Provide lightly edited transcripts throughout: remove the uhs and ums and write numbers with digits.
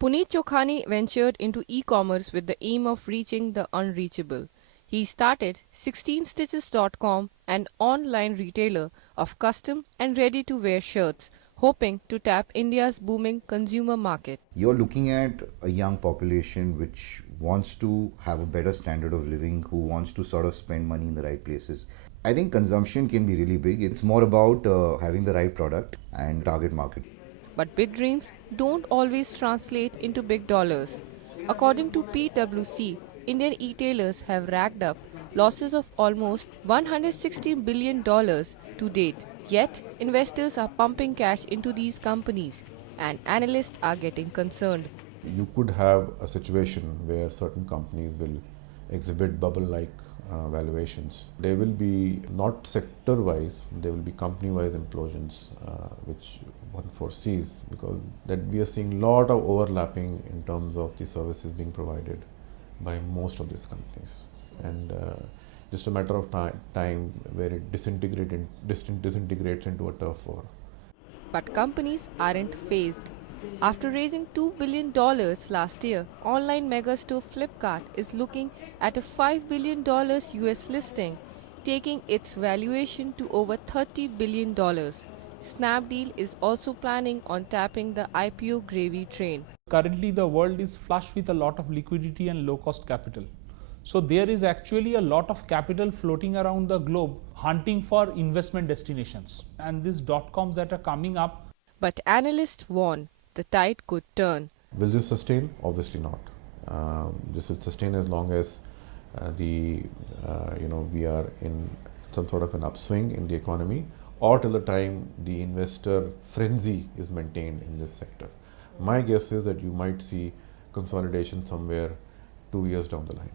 Puneet Chokhani ventured into e-commerce with the aim of reaching the unreachable. He started 16stitches.com, an online retailer of custom and ready-to-wear shirts, hoping to tap India's booming consumer market. You're looking at a young population which wants to have a better standard of living, who wants to sort of spend money in the right places. I think consumption can be really big. It's more about having the right product and target market. But big dreams don't always translate into big dollars. According to PwC, Indian e-tailers have racked up losses of almost $160 billion to date. Yet, investors are pumping cash into these companies, and analysts are getting concerned. You could have a situation where certain companies will exhibit bubble-like valuations. There will be not sector-wise, there will be company-wise implosions, which one foresees, because that we are seeing a lot of overlapping in terms of the services being provided by most of these companies, and just a matter of time where it disintegrates into a turf war. But companies aren't phased. After raising $2 billion last year, online megastore Flipkart is looking at a $5 billion US listing, taking its valuation to over $30 billion. Snapdeal is also planning on tapping the IPO gravy train. Currently, the world is flush with a lot of liquidity and low-cost capital. So there is actually a lot of capital floating around the globe hunting for investment destinations. And these dot-coms that are coming up. But analysts warn the tide could turn. Will this sustain? Obviously not. This will sustain as long as we are in some sort of an upswing in the economy, or till the time the investor frenzy is maintained in this sector. My guess is that you might see consolidation somewhere 2 years down the line.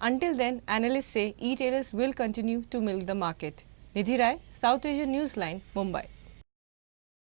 Until then, analysts say e-tailers will continue to milk the market. Nidhi Rai, South Asian Newsline, Mumbai.